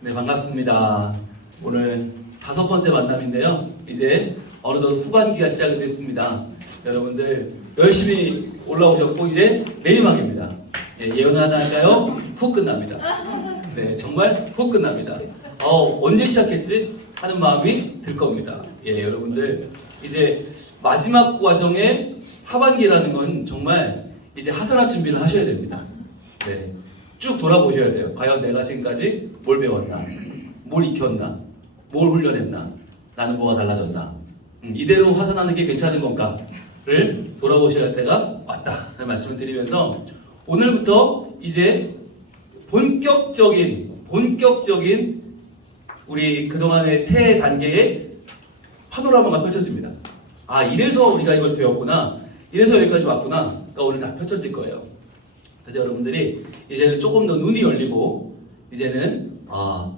네, 반갑습니다. 오늘 5번째 만남인데요. 이제 어느덧 후반기가 시작이 됐습니다. 여러분들 열심히 올라오셨고 이제 내리막입니다. 예언 하나 할까요? 훅 끝납니다. 네, 정말 훅 끝납니다. 언제 시작했지? 하는 마음이 들 겁니다. 여러분들 이제 마지막 과정의 하반기라는 건 정말 이제 하산할 준비를 하셔야 됩니다. 네, 쭉 돌아보셔야 돼요. 과연 내가 지금까지 뭘 배웠나? 뭘 익혔나? 뭘 훈련했나? 나는 뭐가 달라졌나? 이대로 하산하는 게 괜찮은 건가를 돌아보셔야 할 때가 왔다 라는 말씀을 드리면서 오늘부터 이제 본격적인 우리 그동안의 새 단계의 파노라마가 펼쳐집니다. 이래서 우리가 이걸 배웠구나. 이래서 여기까지 왔구나. 그러니까 오늘 다 펼쳐질 거예요. 그래서 여러분들이 이제는 조금 더 눈이 열리고 이제는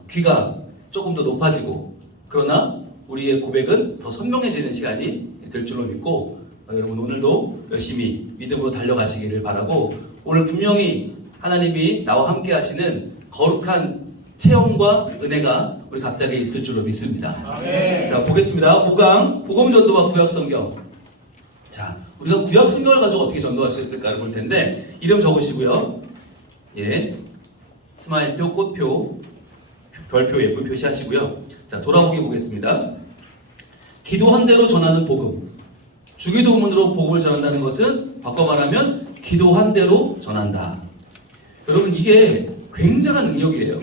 귀가 조금 더 높아지고 그러나 우리의 고백은 더 선명해지는 시간이 될 줄로 믿고 여러분 오늘도 열심히 믿음으로 달려가시기를 바라고 오늘 분명히 하나님이 나와 함께 하시는 거룩한 체험과 은혜가 우리 각자에게 있을 줄로 믿습니다. 자, 보겠습니다. 복음 전도와 구약 성경. 자, 우리가 구약 성경을 가지고 어떻게 전도할 수 있을까를 볼 텐데 이름 적으시고요. 스마일표, 꽃표, 별표 예쁜 표시하시고요. 자, 돌아보기 보겠습니다. 기도한 대로 전하는 복음. 주기도문으로 복음을 전한다는 것은 바꿔 말하면 기도한 대로 전한다. 여러분 이게 굉장한 능력이에요.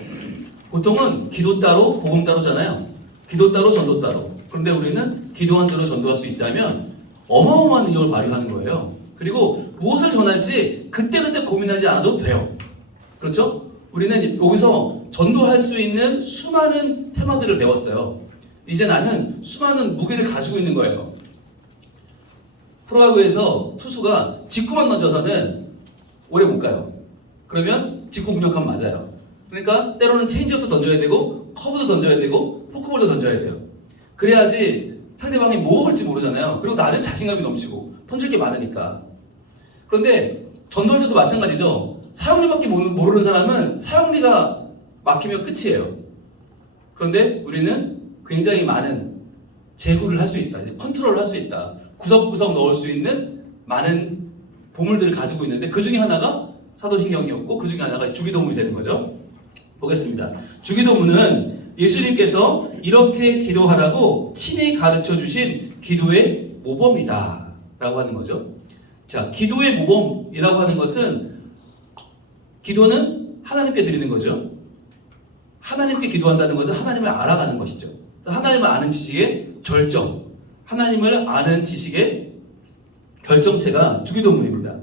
보통은 기도 따로 복음 따로잖아요. 기도 따로 전도 따로. 그런데 우리는 기도한 대로 전도할 수 있다면 어마어마한 능력을 발휘하는 거예요. 그리고 무엇을 전할지 그때그때 고민하지 않아도 돼요. 그렇죠? 우리는 여기서 전도할 수 있는 수많은 테마들을 배웠어요. 이제 나는 수많은 무게를 가지고 있는 거예요. 프로야구에서 투수가 직구만 던져서는 오래 못 가요. 그러면 직구 공격하면 맞아요. 그러니까 때로는 체인지업도 던져야 되고 커브도 던져야 되고 포크볼도 던져야 돼요. 그래야지 상대방이 뭐 올지 모르잖아요. 그리고 나는 자신감이 넘치고 던질 게 많으니까. 그런데 전도할 때도 마찬가지죠. 사용리밖에 모르는 사람은 사용리가 막히면 끝이에요. 그런데 우리는 굉장히 많은 제구를 할 수 있다. 컨트롤을 할 수 있다. 구석구석 넣을 수 있는 많은 보물들을 가지고 있는데 그 중에 하나가 사도신경이었고 그 중에 하나가 주기도문이 되는 거죠. 보겠습니다. 주기도문은 예수님께서 이렇게 기도하라고 친히 가르쳐 주신 기도의 모범이다 라고 하는 거죠. 자, 기도의 모범이라고 하는 것은 기도는 하나님께 드리는 거죠. 하나님께 기도한다는 것은 하나님을 알아가는 것이죠. 하나님을 아는 지식의 절정, 하나님을 아는 지식의 결정체가 주기도문입니다.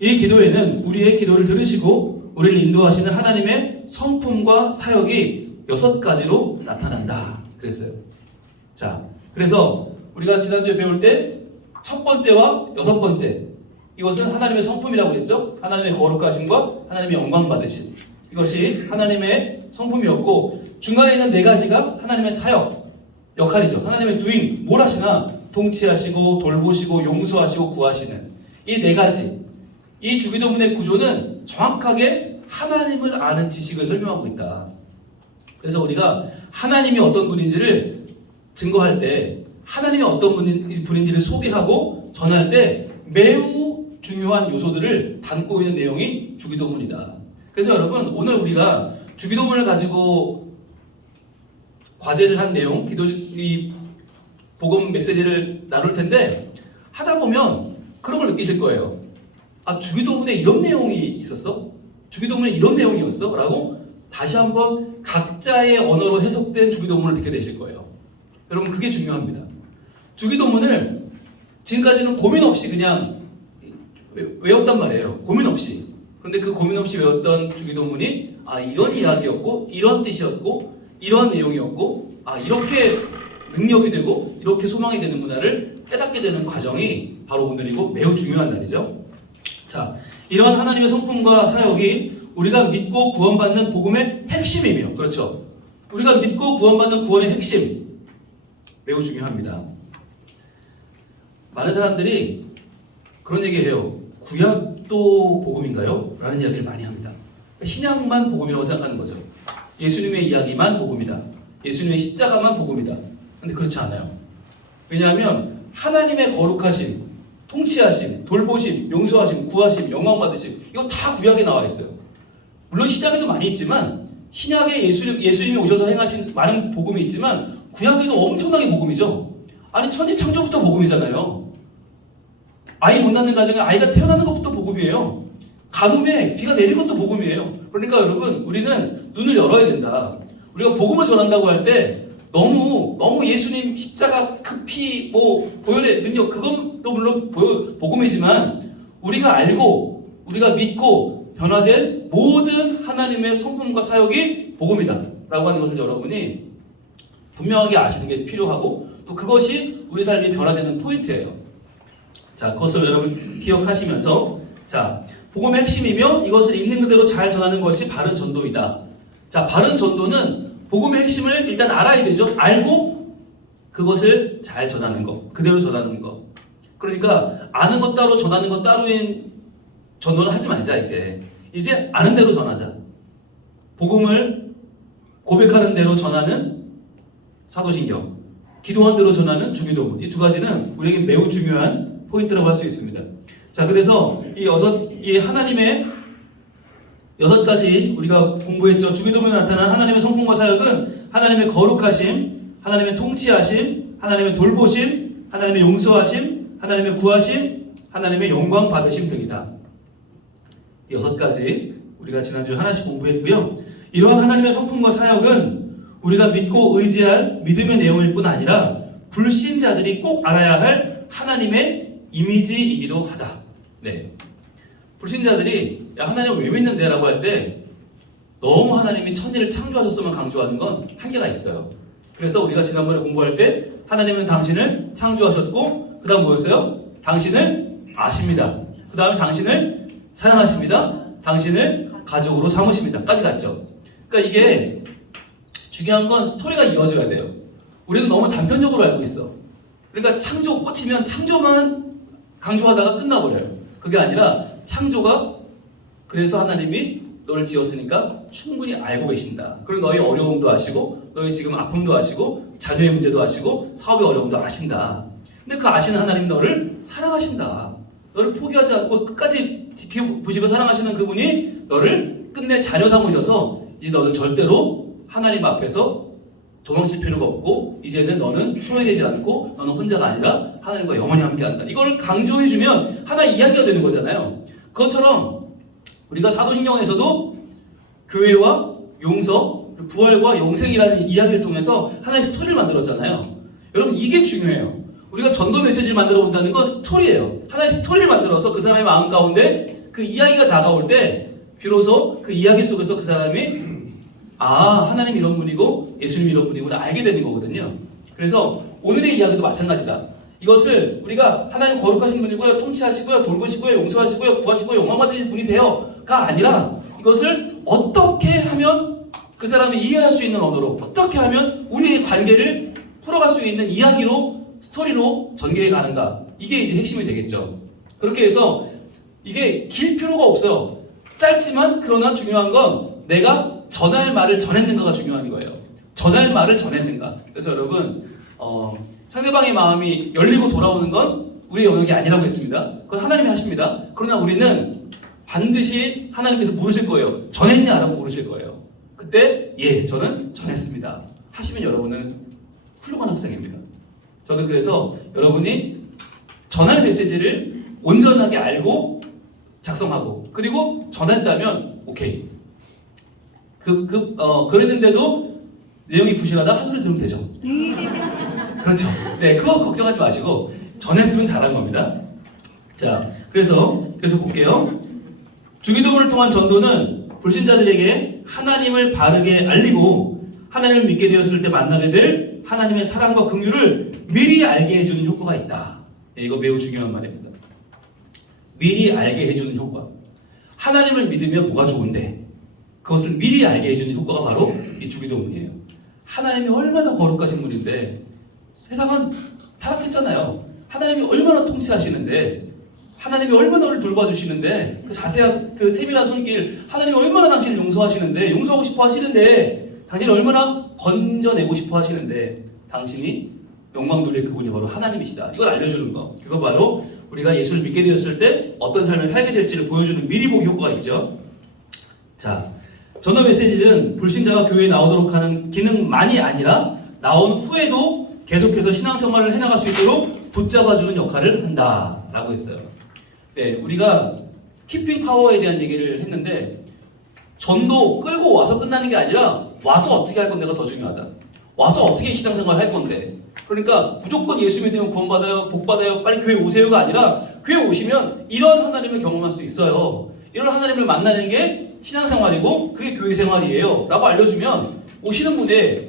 이 기도에는 우리의 기도를 들으시고 우리를 인도하시는 하나님의 성품과 사역이 6가지로 나타난다 그랬어요. 자, 그래서 우리가 지난주에 배울 때 첫 번째와 6번째 이것은 하나님의 성품이라고 했죠. 하나님의 거룩하심과 하나님의 영광 받으심, 이것이 하나님의 성품이었고 중간에 있는 4가지가 하나님의 사역 역할이죠. 하나님의 doing, 뭘 하시나 통치하시고 돌보시고 용서하시고 구하시는 이 4가지. 이 주기도문의 구조는 정확하게 하나님을 아는 지식을 설명하고 있다. 그래서 우리가 하나님이 어떤 분인지를 증거할 때 하나님이 어떤 분인지를 소개하고 전할 때 매우 중요한 요소들을 담고 있는 내용이 주기도문이다. 그래서 여러분 오늘 우리가 주기도문을 가지고 과제를 한 내용, 이 복음 메시지를 나눌 텐데 하다 보면 그런 걸 느끼실 거예요. 주기도문에 이런 내용이 있었어? 주기도문에 이런 내용이었어? 라고 다시 한번 각자의 언어로 해석된 주기도문을 듣게 되실 거예요. 여러분 그게 중요합니다. 주기도문을 지금까지는 고민 없이 그냥 외웠단 말이에요. 고민 없이. 그런데 그 고민 없이 외웠던 주기도문이 이런 이야기였고 이런 뜻이었고 이런 내용이었고 이렇게 능력이 되고 이렇게 소망이 되는구나를 깨닫게 되는 과정이 바로 오늘이고 매우 중요한 날이죠. 자, 이러한 하나님의 성품과 사역이 우리가 믿고 구원받는 복음의 핵심이며, 그렇죠? 우리가 믿고 구원받는 구원의 핵심 매우 중요합니다. 많은 사람들이 그런 얘기해요. 구약도 복음인가요? 라는 이야기를 많이 합니다. 신약만 복음이라고 생각하는 거죠. 예수님의 이야기만 복음이다. 예수님의 십자가만 복음이다. 근데 그렇지 않아요. 왜냐하면 하나님의 거룩하심, 통치하심, 돌보심, 용서하심, 구하심, 영광 받으심, 이거 다 구약에 나와 있어요. 물론 신약에도 많이 있지만 신약에 예수님이 오셔서 행하신 많은 복음이 있지만 구약에도 엄청나게 복음이죠. 아니 천지 창조부터 복음이잖아요. 아이 못 낳는 가정에 아이가 태어나는 것부터 복음이에요. 가뭄에 비가 내리는 것도 복음이에요. 그러니까 여러분 우리는 눈을 열어야 된다. 우리가 복음을 전한다고 할 때 너무 예수님 십자가 그 피 보혈의 능력 그것도 물론 복음이지만 우리가 알고 우리가 믿고 변화된 모든 하나님의 성품과 사역이 복음이다 라고 하는 것을 여러분이 분명하게 아시는 게 필요하고 또 그것이 우리 삶이 변화되는 포인트예요. 자, 그것을 여러분 기억하시면서 자, 복음의 핵심이며 이것을 있는 그대로 잘 전하는 것이 바른 전도이다. 자, 바른 전도는 복음의 핵심을 일단 알아야 되죠. 알고 그것을 잘 전하는 것, 그대로 전하는 것. 그러니까 아는 것 따로 전하는 것 따로인 전도는 하지 말자. 이제 아는 대로 전하자. 복음을 고백하는 대로 전하는 사도신경, 기도한 대로 전하는 주기도문. 이 두 가지는 우리에게 매우 중요한 포인트라고 할 수 있습니다. 자, 그래서 이 하나님의 6가지 우리가 공부했죠. 주기도문에 나타나는 하나님의 성품과 사역은 하나님의 거룩하심, 하나님의 통치하심, 하나님의 돌보심, 하나님의 용서하심, 하나님의 구하심, 하나님의 영광 받으심 등이다. 6가지 우리가 지난주에 하나씩 공부했고요. 이러한 하나님의 성품과 사역은 우리가 믿고 의지할 믿음의 내용일 뿐 아니라 불신자들이 꼭 알아야 할 하나님의 이미지이기도 하다. 네. 불신자들이 야 하나님을 왜 믿는데? 라고 할 때 너무 하나님이 천지를 창조하셨음을 강조하는 건 한계가 있어요. 그래서 우리가 지난번에 공부할 때 하나님은 당신을 창조하셨고 그 다음 뭐였어요? 당신을 아십니다. 그 다음에 당신을 사랑하십니다. 당신을 가족으로 삼으십니다. 까지 갔죠. 그러니까 이게 중요한 건 스토리가 이어져야 돼요. 우리는 너무 단편적으로 알고 있어. 그러니까 창조 꽂히면 창조만 강조하다가 끝나버려요. 그게 아니라 창조가 그래서 하나님이 너를 지었으니까 충분히 알고 계신다. 그리고 너의 어려움도 아시고 너의 지금 아픔도 아시고 자녀의 문제도 아시고 사업의 어려움도 아신다. 근데 그 아시는 하나님 너를 사랑하신다. 너를 포기하지 않고 끝까지 지켜보시고 사랑하시는 그분이 너를 끝내 자녀 삼으셔서 이제 너는 절대로 하나님 앞에서 도망칠 필요가 없고 이제는 너는 소외되지 않고 너는 혼자가 아니라 하나님과 영원히 함께한다. 이걸 강조해주면 하나의 이야기가 되는 거잖아요. 그것처럼 우리가 사도신경에서도 교회와 용서, 부활과 영생이라는 이야기를 통해서 하나의 스토리를 만들었잖아요. 여러분 이게 중요해요. 우리가 전도 메시지를 만들어 본다는 건 스토리예요. 하나의 스토리를 만들어서 그 사람의 마음 가운데 그 이야기가 다가올 때 비로소 그 이야기 속에서 그 사람이 하나님 이런 분이고 예수님 이런 분이구나 알게 되는 거거든요. 그래서 오늘의 이야기도 마찬가지다. 이것을 우리가 하나님 거룩하신 분이고요, 통치하시고요, 돌보시고요, 용서하시고요, 구하시고요, 영광 받으신 분이세요가 아니라 이것을 어떻게 하면 그 사람이 이해할 수 있는 언어로 어떻게 하면 우리의 관계를 풀어갈 수 있는 이야기로 스토리로 전개해 가는가. 이게 이제 핵심이 되겠죠. 그렇게 해서 이게 길 필요가 없어요. 짧지만 그러나 중요한 건 내가 전할 말을 전했는가가 중요한 거예요. 전할 말을 전했는가. 그래서 여러분 상대방의 마음이 열리고 돌아오는 건 우리의 영역이 아니라고 했습니다. 그건 하나님이 하십니다. 그러나 우리는 반드시 하나님께서 물으실 거예요. 전했냐라고 물으실 거예요. 그때 저는 전했습니다. 하시면 여러분은 훌륭한 학생입니다. 저는 그래서 여러분이 전할 메시지를 온전하게 알고 작성하고 그리고 전했다면 오케이. 그랬는데도 내용이 부실하다 한 소리 들으면 되죠. 그렇죠. 네, 그거 걱정하지 마시고 전했으면 잘한 겁니다. 자, 그래서 계속 볼게요. 주기도문을 통한 전도는 불신자들에게 하나님을 바르게 알리고 하나님을 믿게 되었을 때 만나게 될 하나님의 사랑과 긍휼을 미리 알게 해주는 효과가 있다. 네, 이거 매우 중요한 말입니다. 미리 알게 해주는 효과. 하나님을 믿으면 뭐가 좋은데 그것을 미리 알게 해주는 효과가 바로 이 주기도문이에요. 하나님이 얼마나 거룩하신 분인데 세상은 타락했잖아요. 하나님이 얼마나 통치하시는데 하나님이 얼마나 우리를 돌봐주시는데 그 자세한 그 세밀한 손길 하나님이 얼마나 당신을 용서하시는데 용서하고 싶어 하시는데 당신이 얼마나 건져내고 싶어 하시는데 당신이 영광 돌릴 그분이 바로 하나님이시다. 이걸 알려주는 거. 그거 바로 우리가 예수를 믿게 되었을 때 어떤 삶을 살게 될지를 보여주는 미리 보기 효과가 있죠. 자, 전도 메시지는 불신자가 교회에 나오도록 하는 기능만이 아니라 나온 후에도 계속해서 신앙생활을 해나갈 수 있도록 붙잡아주는 역할을 한다라고 했어요. 네, 우리가 키핑 파워에 대한 얘기를 했는데 전도 끌고 와서 끝나는 게 아니라 와서 어떻게 할 건데가 더 중요하다. 와서 어떻게 신앙생활 할 건데. 그러니까 무조건 예수 믿으면 구원받아요, 복받아요, 빨리 교회 오세요가 아니라 교회 오시면 이런 하나님을 경험할 수 있어요. 이런 하나님을 만나는 게 신앙생활이고 그게 교회 생활이에요 라고 알려주면 오시는 분의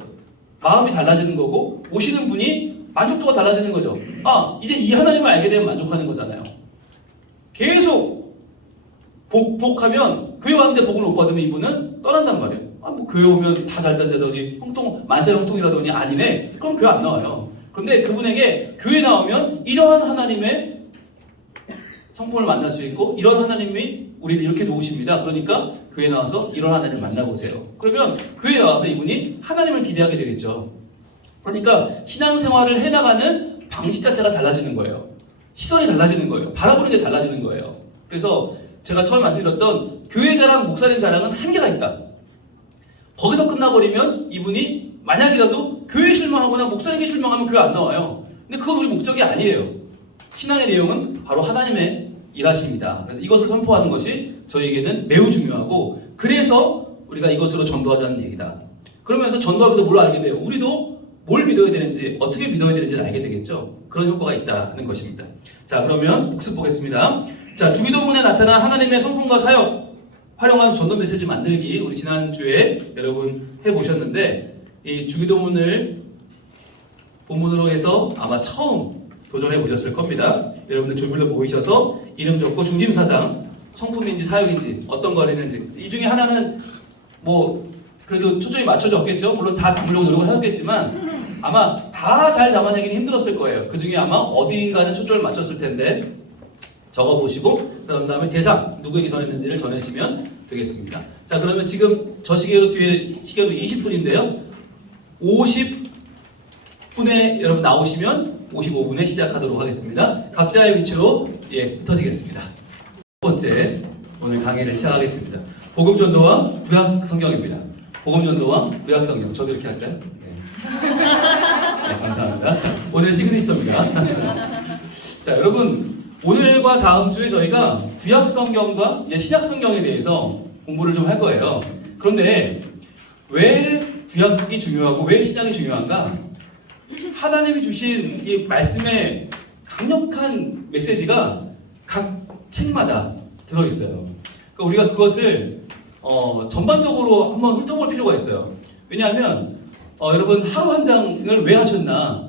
마음이 달라지는 거고 오시는 분이 만족도가 달라지는 거죠. 아, 이제 이 하나님을 알게 되면 만족하는 거잖아요. 계속 복하면 교회 왔는데 복을 못 받으면 이분은 떠난단 말이에요. 아, 뭐 교회 오면 다 잘 된다더니 형통 만세 형통이라더니 아니네. 그럼 교회 안 나와요. 그런데 그분에게 교회 나오면 이러한 하나님의 성품을 만날 수 있고 이런 하나님이 우리를 이렇게 도우십니다. 그러니까 교회 나와서 이런 하나님을 만나보세요. 그러면 교회 나와서 이분이 하나님을 기대하게 되겠죠. 그러니까 신앙생활을 해나가는 방식 자체가 달라지는 거예요. 시선이 달라지는 거예요. 바라보는 게 달라지는 거예요. 그래서 제가 처음 말씀드렸던 교회 자랑, 목사님 자랑은 한계가 있다. 거기서 끝나버리면 이분이 만약이라도 교회에 실망하거나 목사님께 실망하면 교회 안 나와요. 근데 그건 우리 목적이 아니에요. 신앙의 내용은 바로 하나님의 일하십니다. 그래서 이것을 선포하는 것이 저희에게는 매우 중요하고 그래서 우리가 이것으로 전도하자는 얘기다. 그러면서 전도하면서 뭘 알게 돼요? 우리도 뭘 믿어야 되는지 어떻게 믿어야 되는지를 알게 되겠죠. 그런 효과가 있다는 것입니다. 자, 그러면 복습 보겠습니다. 자, 주기도문에 나타난 하나님의 성품과 사역 활용한 전도 메시지 만들기 우리 지난주에 여러분 해보셨는데 이 주기도문을 본문으로 해서 아마 처음 도전해 보셨을 겁니다. 여러분들 조별로 모이셔서 이름 적고 중심사상 성품인지 사역인지 어떤 걸 했는지 이 중에 하나는 뭐 그래도 초점이 맞춰졌겠죠. 물론 다 담으려고 노력을 하셨겠지만 아마 다 잘 담아내기는 힘들었을 거예요. 그 중에 아마 어디인가는 초점을 맞췄을 텐데 적어보시고 그런 다음에 대상 누구에게 전했는지를 전하시면 되겠습니다. 자, 그러면 지금 저 시계로 뒤에 시계로 20분인데요. 50분에 여러분 나오시면 55분에 시작하도록 하겠습니다. 각자의 위치로 흩어지겠습니다. 첫 번째 오늘 강의를 시작하겠습니다. 복음전도와 구약성경입니다. 복음전도와 구약성경. 저도 이렇게 할까요? 네, 감사합니다. 자, 오늘의 시그니처입니다. 자, 여러분 오늘과 다음 주에 저희가 구약성경과 신약성경에 대해서 공부를 좀 할 거예요. 그런데 왜 구약이 중요하고 왜 신약이 중요한가? 하나님이 주신 이 말씀의 강력한 메시지가 각 책마다 들어있어요. 그러니까 우리가 그것을 전반적으로 한번 훑어볼 필요가 있어요. 왜냐하면 여러분 하루 한 장을 왜 하셨나?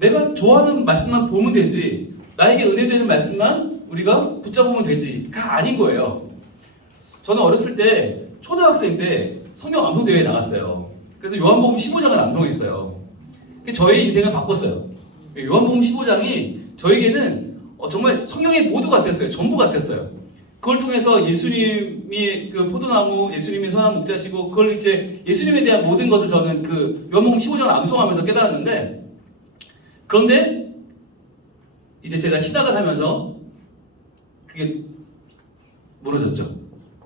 내가 좋아하는 말씀만 보면 되지 나에게 은혜되는 말씀만 우리가 붙잡으면 되지가 아닌 거예요. 저는 어렸을 때 초등학생 때 성경 암송대회에 나갔어요. 그래서 요한복음 15장을 암송했어요. 저의 인생을 바꿨어요. 요한복음 15장이 저에게는 정말 성경의 모두 같았어요. 전부 같았어요. 그걸 통해서 예수님이 그 포도나무, 예수님이 선한 목자시고 그걸 이제 예수님에 대한 모든 것을 저는 그 요한복음 15장을 암송하면서 깨달았는데 그런데 이제 제가 신학을 하면서 그게 무너졌죠.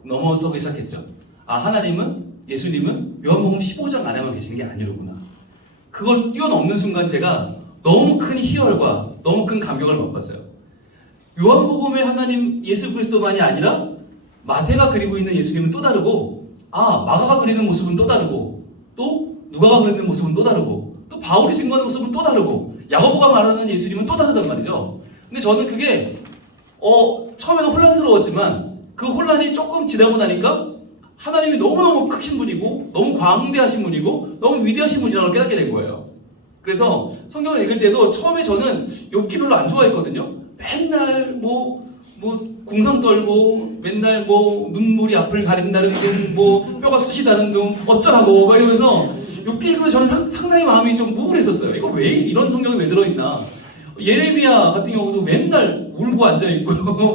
넘어서기 시작했죠. 아, 하나님은 예수님은 요한복음 15장 안에만 계신 게 아니로구나. 그걸 뛰어넘는 순간 제가 너무 큰 희열과 너무 큰 감격을 맛봤어요. 요한복음의 하나님 예수 그리스도만이 아니라 마태가 그리고 있는 예수님은 또 다르고 마가가 그리는 모습은 또 다르고 또 누가가 그리는 모습은 또 다르고 또 바울이 증거하는 모습은 또 다르고 야고보가 말하는 예수님은 또 다르단 말이죠. 근데 저는 그게 처음에는 혼란스러웠지만 그 혼란이 조금 지나고 나니까 하나님이 너무너무 크신 분이고 너무 광대하신 분이고 너무 위대하신 분이라는 걸 깨닫게 된 거예요. 그래서 성경을 읽을 때도 처음에 저는 욥기 별로 안 좋아했거든요. 맨날 궁상 떨고 맨날 눈물이 앞을 가린다는 둥 뼈가 쑤시다는 둥 어쩌라고 막 이러면서 욥기 읽으면 저는 상당히 마음이 좀 우울했었어요. 이거 왜 이런 성경이 왜 들어있나. 예레미야 같은 경우도 맨날 울고 앉아있고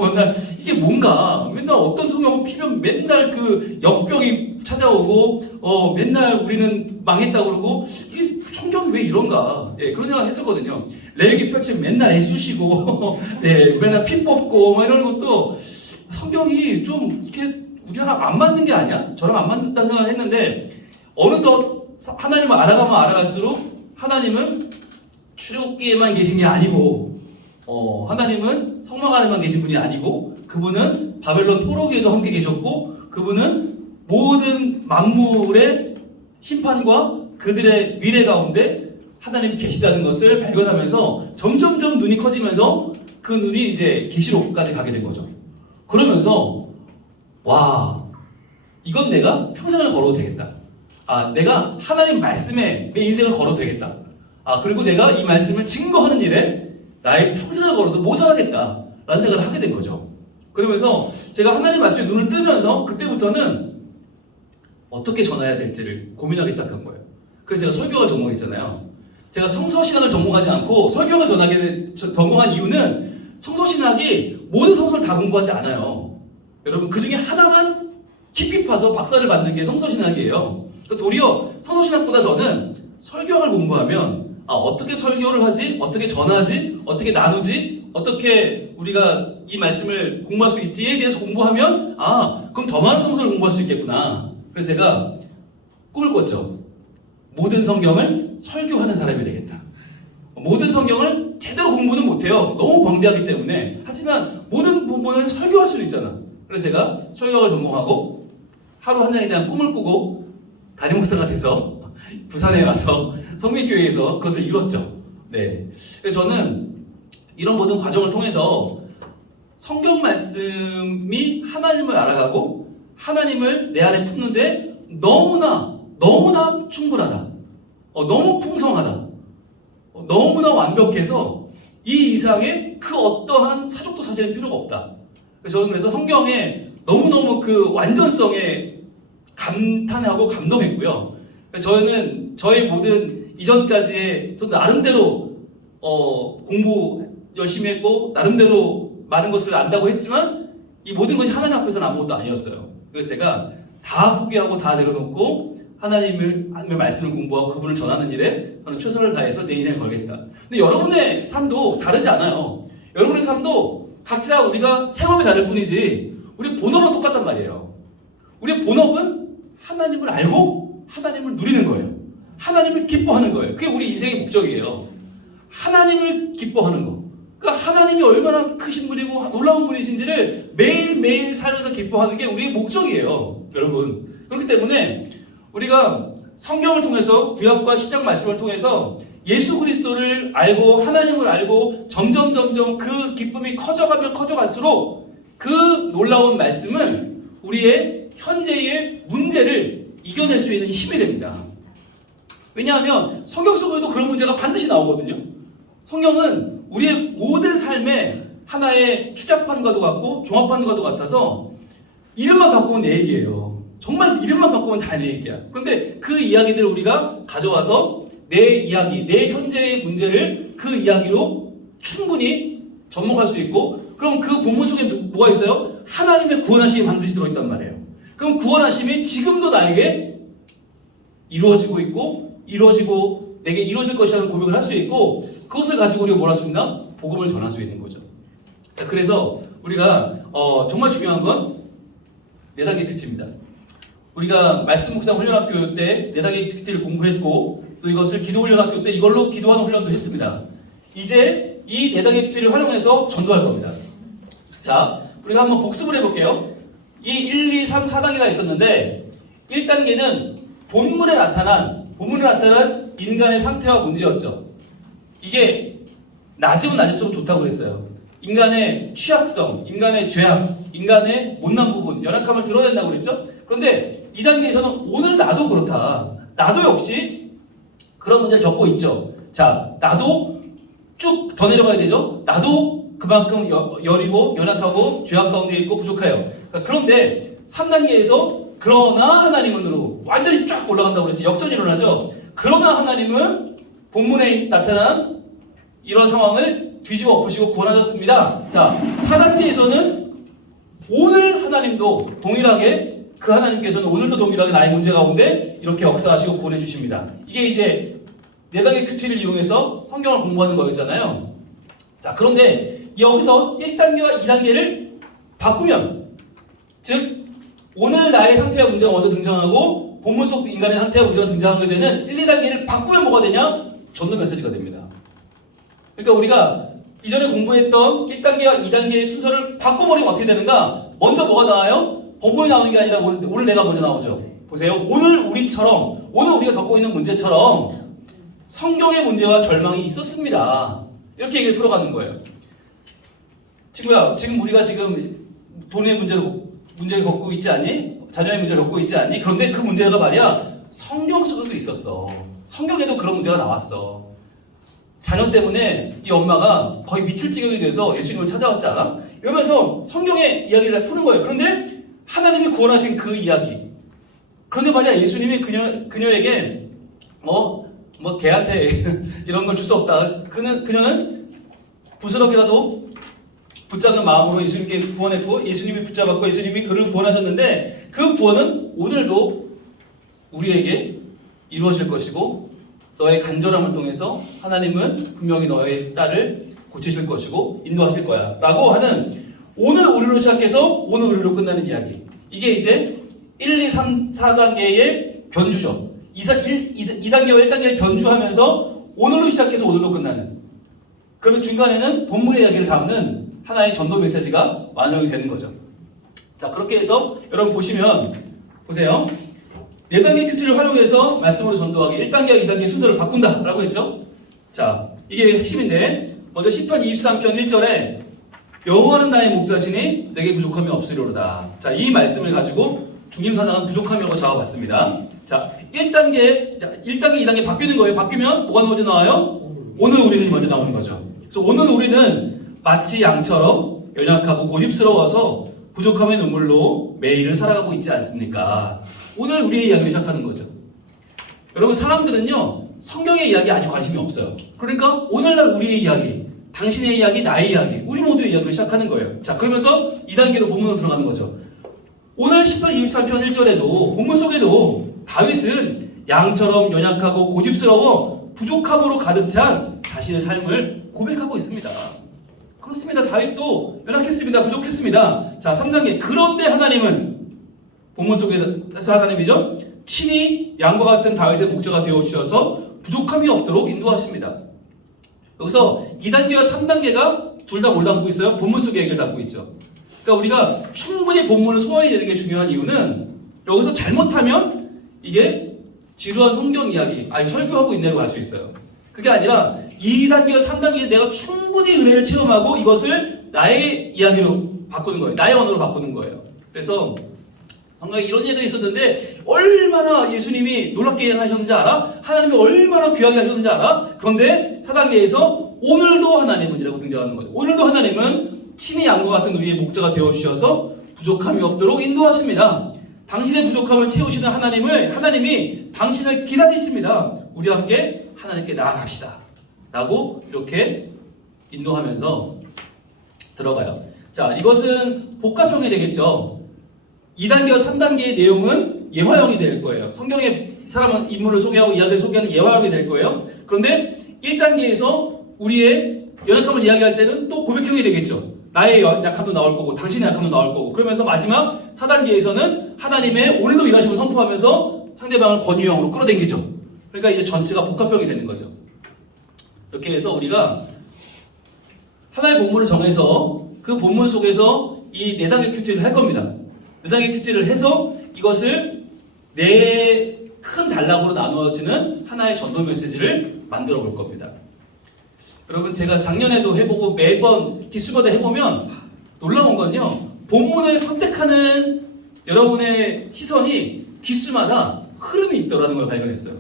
맨날 이게 뭔가 맨날 어떤 성경을 피면 맨날 그 역병이 찾아오고 맨날 우리는 망했다 그러고 이게 성경이 왜 이런가? 예, 그런 생각 했었거든요. 레위기 펼치면 맨날 애쑤시고 네, 맨날 피 뽑고 뭐 이런 것도 성경이 좀 이렇게 우리랑 안 맞는 게 아니야? 저랑 안 맞는다는 생각을 했는데 어느덧 하나님을 알아가면 알아갈수록 하나님은 출애굽기에만 계신 게 아니고 하나님은 성막 안에만 계신 분이 아니고 그분은 바벨론 포로기에도 함께 계셨고 그분은 모든 만물의 심판과 그들의 미래 가운데 하나님이 계시다는 것을 발견하면서 점점점 눈이 커지면서 그 눈이 이제 계시록까지 가게 된 거죠. 그러면서 와, 이건 내가 평생을 걸어도 되겠다. 내가 하나님 말씀에 내 인생을 걸어도 되겠다. 그리고 내가 이 말씀을 증거하는 일에 나의 평생을 걸어도 모자라겠다 라는 생각을 하게 된 거죠. 그러면서 제가 하나님 말씀에 눈을 뜨면서 그때부터는 어떻게 전해야 될지를 고민하기 시작한 거예요. 그래서 제가 설교를 전공했잖아요. 제가 성서신학을 전공하지 않고 설교를 전공한 이유는 성서신학이 모든 성서를 다 공부하지 않아요. 여러분 그 중에 하나만 깊이 파서 박사를 받는 게 성서신학이에요. 도리어 성서신학보다 저는 설교학을 공부하면 어떻게 설교를 하지? 어떻게 전하지? 어떻게 나누지? 어떻게 우리가 이 말씀을 공부할 수 있지에 대해서 공부하면 그럼 더 많은 성서를 공부할 수 있겠구나. 그래서 제가 꿈을 꿨죠. 모든 성경을 설교하는 사람이 되겠다. 모든 성경을 제대로 공부는 못해요. 너무 방대하기 때문에. 하지만 모든 부분은 설교할 수도 있잖아. 그래서 제가 설교학을 전공하고 하루 한 장에 대한 꿈을 꾸고 담임 목사가 돼서 부산에 와서 성민교회에서 그것을 이뤘죠. 네. 그래서 저는 이런 모든 과정을 통해서 성경 말씀이 하나님을 알아가고 하나님을 내 안에 품는데 너무나 충분하다. 너무 풍성하다. 너무나 완벽해서 이 이상의 그 어떠한 사족도 사실은 필요가 없다. 저는 그래서 성경에 너무너무 그 완전성에 감탄하고 감동했고요. 저는 저의 모든 이전까지의 저 나름대로 공부 열심히 했고 나름대로 많은 것을 안다고 했지만 이 모든 것이 하나님 앞에서는 아무것도 아니었어요. 그래서 제가 다 포기하고 다 내려놓고 하나님의 말씀을 공부하고 그분을 전하는 일에 저는 최선을 다해서 내 인생을 걸겠다. 근데 여러분의 삶도 다르지 않아요. 여러분의 삶도 각자 우리가 생업이 다를 뿐이지 우리 본업은 똑같단 말이에요. 우리의 본업은 하나님을 알고 하나님을 누리는 거예요. 하나님을 기뻐하는 거예요. 그게 우리 인생의 목적이에요. 하나님을 기뻐하는 거. 그러니까 하나님이 얼마나 크신 분이고 놀라운 분이신지를 매일매일 살면서 기뻐하는 게 우리의 목적이에요. 여러분. 그렇기 때문에 우리가 성경을 통해서 구약과 신약 말씀을 통해서 예수 그리스도를 알고 하나님을 알고 점점 그 기쁨이 커져가면 커져갈수록 그 놀라운 말씀은 우리의 현재의 문제를 이겨낼 수 있는 힘이 됩니다. 왜냐하면 성경 속에도 그런 문제가 반드시 나오거든요. 성경은 우리의 모든 삶의 하나의 추잡판과도 같고 종합판과도 같아서 이름만 바꾸면 내 얘기예요. 정말 이름만 바꾸면 다 내 얘기야. 그런데 그 이야기들을 우리가 가져와서 내 이야기, 내 현재의 문제를 그 이야기로 충분히 접목할 수 있고 그럼 그 본문 속에 뭐가 있어요? 하나님의 구원하심이 반드시 들어있단 말이에요. 그럼 구원하심이 지금도 나에게 이루어지고 있고 이루어지고 내게 이루어질 것이라는 고백을 할 수 있고 그것을 가지고 우리가 뭘 할 수 있나? 복음을 전할 수 있는 거죠. 자, 그래서 우리가 정말 중요한 건 네다개 큐티입니다. 우리가 말씀 묵상 훈련학교 때 네다개 큐티를 공부했고 또 이것을 기도 훈련학교 때 이걸로 기도하는 훈련도 했습니다. 이제 이 네다개 큐티를 활용해서 전도할 겁니다. 자, 우리가 한번 복습을 해볼게요. 이 1, 2, 3, 4단계가 있었는데 1단계는 본문에 나타난 인간의 상태와 문제였죠. 이게 낮으면 낮을수록 좋다고 그랬어요. 인간의 취약성, 인간의 죄악, 인간의 못난 부분, 연약함을 드러낸다고 그랬죠. 그런데 2단계에서는 오늘 나도 그렇다. 나도 역시 그런 문제를 겪고 있죠. 자, 나도 쭉 더 내려가야 되죠. 나도 그만큼 여리고 연약하고 죄악 가운데 있고 부족해요. 그런데 3단계에서 그러나 하나님은으로 완전히 쫙 올라간다고 그랬지. 역전이 일어나죠. 그러나 하나님은 본문에 나타난 이런 상황을 뒤집어 엎으시고 구원하셨습니다. 자, 4단계에서는 오늘 하나님도 동일하게 그 하나님께서는 오늘도 동일하게 나의 문제 가운데 이렇게 역사하시고 구원해 주십니다. 이게 이제 내당의 큐티를 이용해서 성경을 공부하는 거였잖아요. 자, 그런데 여기서 1단계와 2단계를 바꾸면, 즉 오늘 나의 상태와 문제가 먼저 등장하고 본문 속 인간의 상태와 문제가 등장하게 되는 1, 2단계를 바꾸면 뭐가 되냐? 전도 메시지가 됩니다. 그러니까 우리가 이전에 공부했던 1단계와 2단계의 순서를 바꿔버리면 어떻게 되는가? 먼저 뭐가 나와요? 본문이 나오는 게 아니라 오늘 내가 먼저 나오죠. 보세요. 오늘 우리가 겪고 있는 문제처럼 성경의 문제와 절망이 있었습니다. 이렇게 얘기를 풀어가는 거예요. 친구야, 지금 우리가 돈의 문제를 겪고 있지 않니? 자녀의 문제를 겪고 있지 않니? 그런데 그 문제가 말이야, 성경 속에도 있었어. 성경에도 그런 문제가 나왔어. 자녀 때문에 이 엄마가 거의 미칠 지경이 돼서 예수님을 찾아왔지 않아? 이러면서 성경의 이야기를 다 푸는 거예요. 그런데 하나님이 구원하신 그 이야기. 그런데 말이야, 예수님이 그녀에게 걔한테 이런 걸 줄 수 없다. 그녀는 부스럭이라도 붙잡는 마음으로 예수님께 구원했고, 예수님이 붙잡았고, 예수님이 그를 구원하셨는데, 그 구원은 오늘도 우리에게 이루어질 것이고, 너의 간절함을 통해서 하나님은 분명히 너의 딸을 고치실 것이고 인도하실 거야 라고 하는, 오늘 우리로 시작해서 오늘 우리로 끝나는 이야기. 이게 이제 1, 2, 3, 4단계의 변주죠. 2단계와 1단계를 변주하면서 오늘로 시작해서 오늘로 끝나는, 그러면 중간에는 본문의 이야기를 담는 하나의 전도 메시지가 완성이 되는 거죠. 자, 그렇게 해서 여러분 보세요. 4단계 큐티를 활용해서 말씀으로 전도하기, 1단계와 2단계 순서를 바꾼다 라고 했죠. 자, 이게 핵심인데, 먼저 시편 23편 1절에 여호와는 나의 목자시니 내게 부족함이 없으리로다. 자, 이 말씀을 가지고 중림사상은 부족함이라고 잡아봤습니다. 자, 1단계, 2단계 바뀌는 거예요. 바뀌면 뭐가 먼저 나와요? 오늘 우리는 먼저 나오는 거죠. 그래서 오늘 우리는 마치 양처럼 연약하고 고집스러워서 부족함의 눈물로 매일을 살아가고 있지 않습니까? 오늘 우리의 이야기를 시작하는 거죠. 여러분, 사람들은요, 성경의 이야기에 아주 관심이 없어요. 그러니까 오늘날 우리의 이야기, 당신의 이야기, 나의 이야기, 우리 모두의 이야기를 시작하는 거예요. 자, 그러면서 2단계로 본문으로 들어가는 거죠. 오늘 10편 23편 1절에도 본문 속에도 다윗은 양처럼 연약하고 고집스러워 부족함으로 가득 찬 자신의 삶을 고백하고 있습니다. 그렇습니다. 다윗도 연약했습니다. 부족했습니다. 자, 3단계. 그런데 하나님은, 본문 속에서 하나님이죠, 친히 양과 같은 다윗의 목자가 되어주셔서 부족함이 없도록 인도하십니다. 여기서 2단계와 3단계가 둘 다 뭘 담고 있어요? 본문 속의 얘기를 담고 있죠. 그러니까 우리가 충분히 본문을 소화해야 되는 게 중요한 이유는, 여기서 잘못하면 이게 지루한 성경 이야기, 설교하고 있네라고 할 수 있어요. 그게 아니라 2단계와 3단계에 내가 충분히 은혜를 체험하고 이것을 나의 이야기로 바꾸는 거예요. 나의 언어로 바꾸는 거예요. 그래서 성경에 이런 예도 있었는데, 얼마나 예수님이 놀랍게 하셨는지 알아? 하나님이 얼마나 귀하게 하셨는지 알아? 그런데 4단계에서 오늘도 하나님은이라고 등장하는 거예요. 오늘도 하나님은 친히 양과 같은 우리의 목자가 되어주셔서 부족함이 없도록 인도하십니다. 당신의 부족함을 채우시는 하나님이 당신을 기다리십니다. 우리 함께 하나님께 나아갑시다 라고 이렇게 인도하면서 들어가요. 자, 이것은 복합형이 되겠죠. 2단계와 3단계의 내용은 예화형이 될 거예요. 성경의 사람은 인물을 소개하고 이야기를 소개하는 예화형이 될 거예요. 그런데 1단계에서 우리의 연약함을 이야기할 때는 또 고백형이 되겠죠. 나의 약함도 나올 거고 당신의 약함도 나올 거고, 그러면서 마지막 4단계에서는 하나님의 오늘도 일하심을 선포하면서 상대방을 권유형으로 끌어당기죠. 그러니까 이제 전체가 복합형이 되는 거죠. 이렇게 해서 우리가 하나의 본문을 정해서 그 본문 속에서 이 4단계 큐티를 할 겁니다. 4단계 큐티를 해서 이것을 4큰 단락으로 나누어지는 하나의 전도 메시지를 만들어 볼 겁니다. 여러분, 제가 작년에도 해보고 매번 기수마다 해보면 놀라운 건요, 본문을 선택하는 여러분의 시선이 기수마다 흐름이 있더라는 걸 발견했어요.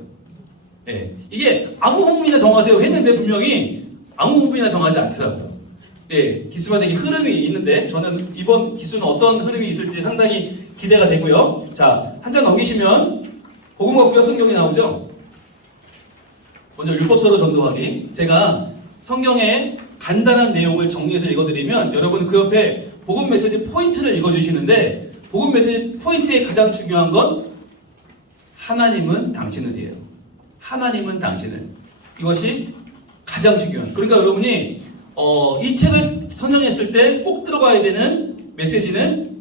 네, 이게 아무 본문이나 정하세요 했는데 분명히 아무 본문이나 정하지 않더라고요. 네, 기수마다 이게 흐름이 있는데, 저는 이번 기수는 어떤 흐름이 있을지 상당히 기대가 되고요. 자, 한 장 넘기시면 복음과 구약 성경이 나오죠. 먼저 율법서로 전도하기. 제가 성경의 간단한 내용을 정리해서 읽어드리면 여러분 그 옆에 복음 메시지 포인트를 읽어주시는데 복음 메시지 포인트의 가장 중요한 건 하나님은 당신을이에요. 하나님은 당신을. 이것이 가장 중요한. 그러니까 여러분이 이 책을 선정했을 때 꼭 들어가야 되는 메시지는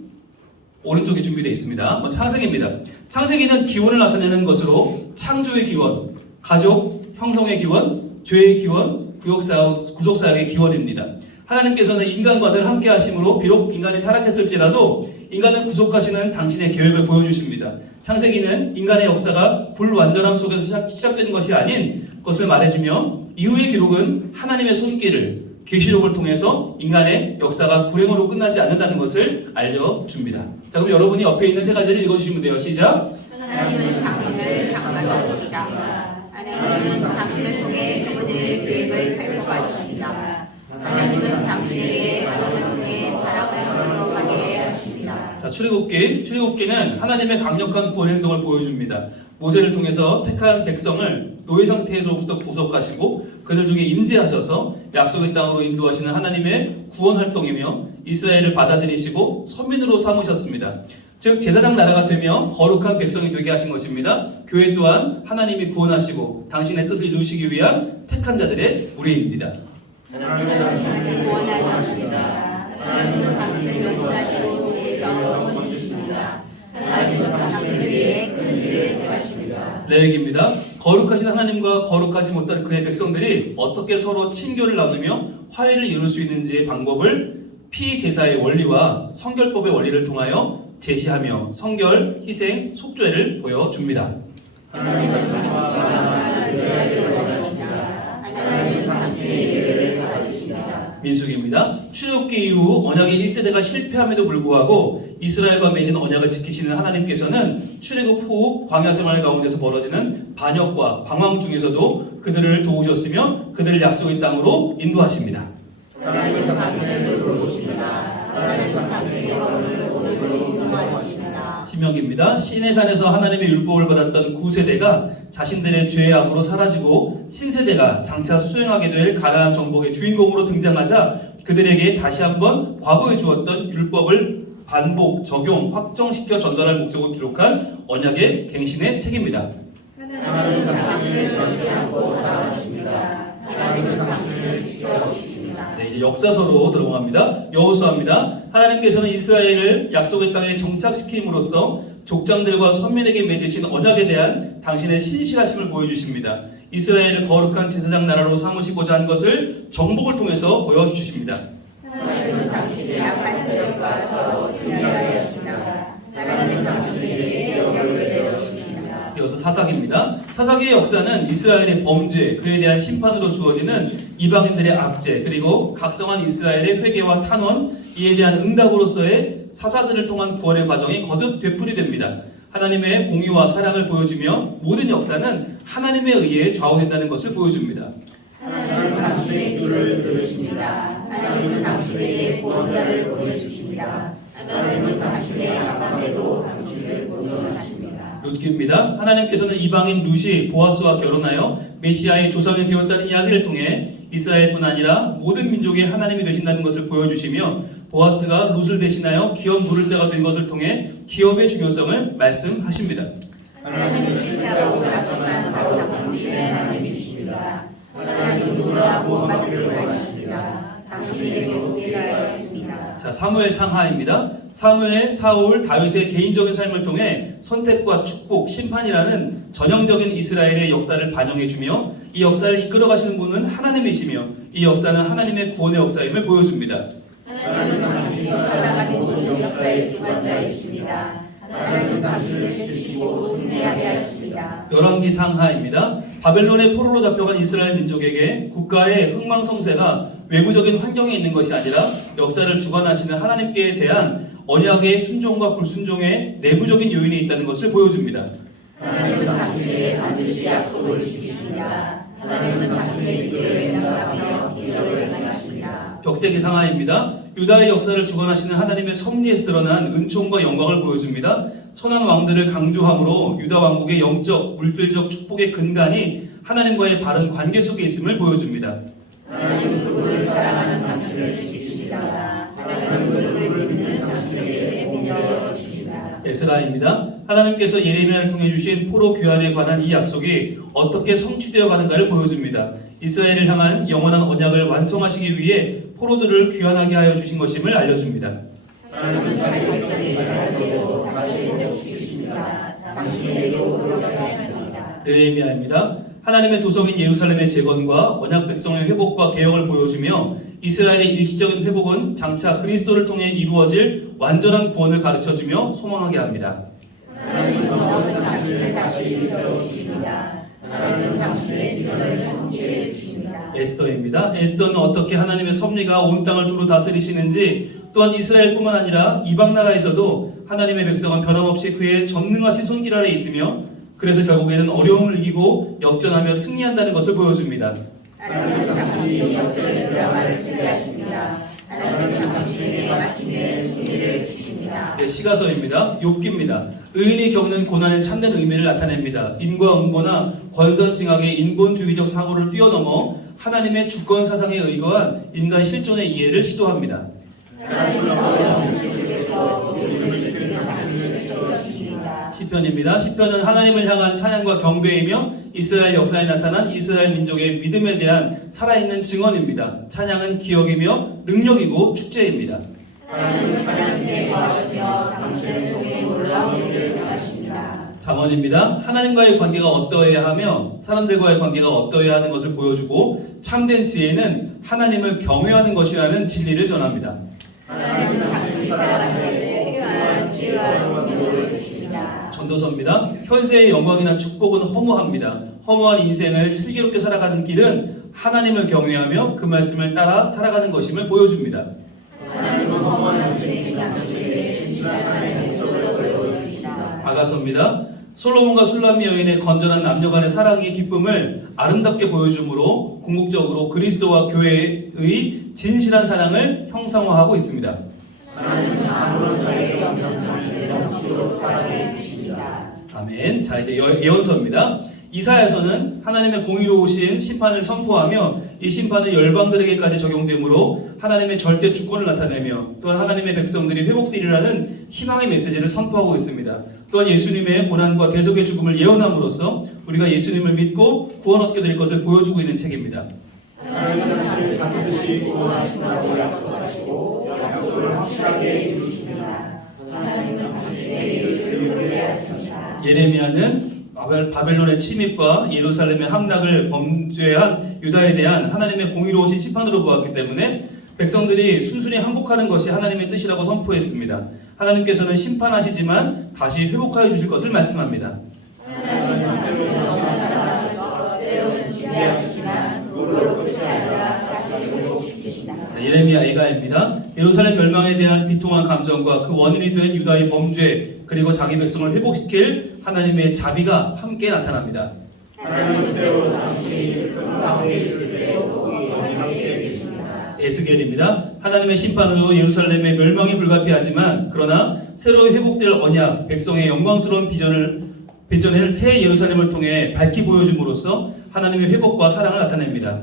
오른쪽에 준비되어 있습니다. 먼저 창세기입니다. 창세기는 기원을 나타내는 것으로 창조의 기원, 가족, 형성의 기원, 죄의 기원, 구속사역의 기원입니다. 하나님께서는 인간과 늘 함께 하심으로 비록 인간이 타락했을지라도 인간을 구속하시는 당신의 계획을 보여주십니다. 창세기는 인간의 역사가 불완전함 속에서 시작되는 것이 아닌 것을 말해주며 이후의 기록은 하나님의 손길을 계시록을 통해서 인간의 역사가 불행으로 끝나지 않는다는 것을 알려줍니다. 자, 그럼 여러분이 옆에 있는 세 가지를 읽어주시면 돼요. 시작! 하나님은 당신을 장만하셨습니다. 하나님은 당신을 통해 그분의 계획을 펼쳐가십니다. 하나님은 당신에게 가정을 통해 사랑을 흘러가게 하십니다. 자, 출애굽기는 하나님의 강력한 구원 행동을 보여줍니다. 모세를 통해서 택한 백성을 노예 상태에서부터 구속하시고 그들 중에 임재하셔서 약속의 땅으로 인도하시는 하나님의 구원 활동이며 이스라엘을 받아들이시고 선민으로 삼으셨습니다. 즉 제사장 나라가 되며 거룩한 백성이 되게 하신 것입니다. 교회 또한 하나님이 구원하시고 당신의 뜻을 이루시기 위한 택한 자들의 무리입니다. 하나님은 당신을 구원하셨습니다. 하나님은 당신을 역사하시고 세상을 건지십니다. 하나님은 당신을 위해 큰 일을 행하십니다. 레위기입니다. 거룩하신 하나님과 거룩하지 못한 그의 백성들이 어떻게 서로 친교를 나누며 화해를 이룰 수 있는지의 방법을 피제사의 원리와 성결법의 원리를 통하여 제시하며 성결, 희생, 속죄를 보여줍니다. 하나님은 당신과 의뢰하기를 원하십니다. 하나님은 당신의 예배를 받으십니다. 민수기입니다. 출애굽기 이후 언약의 1세대가 실패함에도 불구하고 이스라엘과 맺은 언약을 지키시는 하나님께서는 출애굽 후 광야 생활 가운데서 벌어지는 반역과 방황 중에서도 그들을 도우셨으며 그들을 약속의 땅으로 인도하십니다. 하나님은 당신을 돌보십니다. 하나님은 당신의 영혼을 오늘도 인도하십니다. 신명기입니다. 시내산에서 하나님의 율법을 받았던 9세대가 자신들의 죄의 악으로 사라지고 신세대가 장차 수행하게 될 가나안 정복의 주인공으로 등장하자 그들에게 다시 한번 과거에 주었던 율법을 반복, 적용, 확정시켜 전달할 목적을 기록한 언약의 갱신의 책입니다. 하나님은 당신을 변치 않고 사랑하십니다. 하나님은 당신을 지켜주십니다. 네, 이제 역사서로 들어갑니다. 여호수아입니다. 하나님께서는 이스라엘을 약속의 땅에 정착시킴으로써 족장들과 선민에게 맺으신 언약에 대한 당신의 신실하심을 보여주십니다. 이스라엘을 거룩한 제사장 나라로 삼으시고자 한 것을 정복을 통해서 보여주십니다. 하나님은 당신의 약한 세력과 서로 승리하게 하십니다. 하나님은 당신에게 영광을 내려주십니다. 이어서 사사기입니다. 사사기의 역사는 이스라엘의 범죄, 그에 대한 심판으로 주어지는 이방인들의 압제, 그리고 각성한 이스라엘의 회개와 탄원, 이에 대한 응답으로서의 사사들을 통한 구원의 과정이 거듭 되풀이됩니다. 하나님의 공의와 사랑을 보여주며 모든 역사는 하나님에 의해 좌우된다는 것을 보여줍니다. 하나님은 당신의 기도를 들으십니다. 하나님은 당신에게 구원자를 보내주십니다. 하나님은 당신의 아픔에도 당신을 보존하십니다. 룻기입니다. 하나님께서는 이방인 룻이 보아스와 결혼하여 메시아의 조상이 되었다는 이야기를 통해 이스라엘뿐 아니라 모든 민족의 하나님이 되신다는 것을 보여주시며 보아스가 룻을 대신하여 기업 물을 자가 된 것을 통해 기업의 중요성을 말씀하십니다. 하나님은 신뢰하고 나서만 바로 당신의 하나님이십니다. 하나님은 노래하고 맡기를 원하십니다. 당신에게 의뢰하였습니다. 자, 사무엘 상하입니다. 사무엘, 사울, 다윗의 개인적인 삶을 통해 선택과 축복, 심판이라는 전형적인 이스라엘의 역사를 반영해주며 이 역사를 이끌어가시는 분은 하나님이시며 이 역사는 하나님의 구원의 역사임을 보여줍니다. 하나님은 당신이 살아가는 모든 역사의 주관자이십니다. 하나님은 당신을 지키시고 승리하게 하십니다. 열왕기 상하입니다. 바벨론의 포로로 잡혀간 이스라엘 민족에게 국가의 흥망성쇠가 외부적인 환경에 있는 것이 아니라 역사를 주관하시는 하나님께 대한 언약의 순종과 불순종의 내부적인 요인이 있다는 것을 보여줍니다. 하나님은 당신에게 반드시 약속을 지키십니다. 하나님은 당신의 기도에 응답하며 기적을 행하십니다. 격대기 상하입니다. 유다의 역사를 주관하시는 하나님의 섭리에서 드러난 은총과 영광을 보여줍니다. 선한 왕들을 강조함으로 유다 왕국의 영적, 물질적 축복의 근간이 하나님과의 바른 관계 속에 있음을 보여줍니다. 하나님은 그분을 사랑하는 당신을 지키십니다. 하나님은 그분을 당신에게 믿어 주십니다. 에스라입니다. 하나님께서 예레미야를 통해 주신 포로 귀환에 관한 이 약속이 어떻게 성취되어 가는가를 보여줍니다. 이스라엘을 향한 영원한 언약을 완성하시기 위해 포로들을 귀환하게 하여 주신 것임을 알려줍니다. 하나님은 자기 백성의 자녀대로 다시 회복시키십니다. 당신에게도 그렇게 하였습니다. 느헤미야입니다. 하나님의 도성인 예루살렘의 재건과 언약 백성의 회복과 개혁을 보여주며 이스라엘의 일시적인 회복은 장차 그리스도를 통해 이루어질 완전한 구원을 가르쳐주며 소망하게 합니다. 하나님은 모든 당신을 다시 믿어 주십니다. 하나님은 당신의 비전을 성취해 주십니다. 에스더입니다. 에스더는 어떻게 하나님의 섭리가 온 땅을 두루 다스리시는지, 또한 이스라엘뿐만 아니라 이방 나라에서도 하나님의 백성은 변함없이 그의 전능하신 손길 아래 있으며, 그래서 결국에는 어려움을 이기고 역전하며 승리한다는 것을 보여줍니다. 하나님은 당신이 역전의 드라마를 쓰게 하십니다. 하나님은 당신에게 마침내 승리를 주십니다. 시가서입니다. 욥기입니다. 의인이 겪는 고난의 참된 의미를 나타냅니다. 인과응보나 권선징악의 인본주의적 사고를 뛰어넘어 하나님의 주권 사상에 의거한 인간 실존의 이해를 시도합니다. 하나님은 어려운 situation에서 우리를 지키는 당신을 지켜주십니다. 시편입니다. 시편은 하나님을 향한 찬양과 경배이며 이스라엘 역사에 나타난 이스라엘 민족의 믿음에 대한 살아있는 증언입니다. 찬양은 기억이며 능력이고 축제입니다. 하나님은 찬양 중에 거하시며 당신을 통해 놀라운 일을 행하십니다. 잠언입니다. 하나님과의 관계가 어떠해야 하며 사람들과의 관계가 어떠해야 하는 것을 보여주고, 참된 지혜는 하나님을 경외하는 것이라는 진리를 전합니다. 하나님은 당신이 살아가는 데 필요한 지혜와 능력을 주십니다. 전도서입니다. 현세의 영광이나 축복은 허무합니다. 허무한 인생을 슬기롭게 살아가는 길은 하나님을 경외하며 그 말씀을 따라 살아가는 것임을 보여줍니다. 하나님은 허무한 인생이 당신에게 진실한 삶의 목적을 보여주십니다. 아가서입니다. 솔로몬과 술람미 여인의 건전한 남녀 간의 사랑의 기쁨을 아름답게 보여주므로 궁극적으로 그리스도와 교회의 진실한 사랑을 형상화하고 있습니다. 하나님은 아무런 자격이 없는 당신의 정치로 사랑해 주십니다. 아멘. 자, 이제 예언서입니다. 이사야서는 하나님의 공의로우신 심판을 선포하며 이 심판은 열방들에게까지 적용되므로 하나님의 절대 주권을 나타내며, 또한 하나님의 백성들이 회복되리라는 희망의 메시지를 선포하고 있습니다. 또한 예수님의 고난과 대속의 죽음을 예언함으로써 우리가 예수님을 믿고 구원 얻게 될 것을 보여주고 있는 책입니다. 하나님은 당신을 반드시 구원하신다고 약속하시고 약속을 확실하게 이루십니다. 하나님은 당신의 일을 즐겁게 하십니다. 예레미야는 바벨론의 침입과 예루살렘의 함락을 범죄한 유다에 대한 하나님의 공의로우신 심판으로 보았기 때문에 백성들이 순순히 항복하는 것이 하나님의 뜻이라고 선포했습니다. 하나님께서는 심판하시지만 다시 회복하여 주실 것을 말씀합니다. 하나님은 당신을 너무나 사랑하셔서 때로는 준비하시지만 그걸로 끝이 아니라 다시 회복시키신다. 자, 예레미야 예가입니다. 예루살렘 멸망에 대한 비통한 감정과 그 원인이 된 유다의 범죄, 그리고 자기 백성을 회복시킬 하나님의 자비가 함께 나타납니다. 하나님은 때로 당신이 슬픔 가운데 있을 때도 함께 계십니다. 에스겔입니다. 하나님의 심판으로 예루살렘의 멸망이 불가피하지만 그러나 새로 회복될 언약, 백성의 영광스러운 비전을 새 예루살렘을 통해 밝히 보여줌으로써 하나님의 회복과 사랑을 나타냅니다.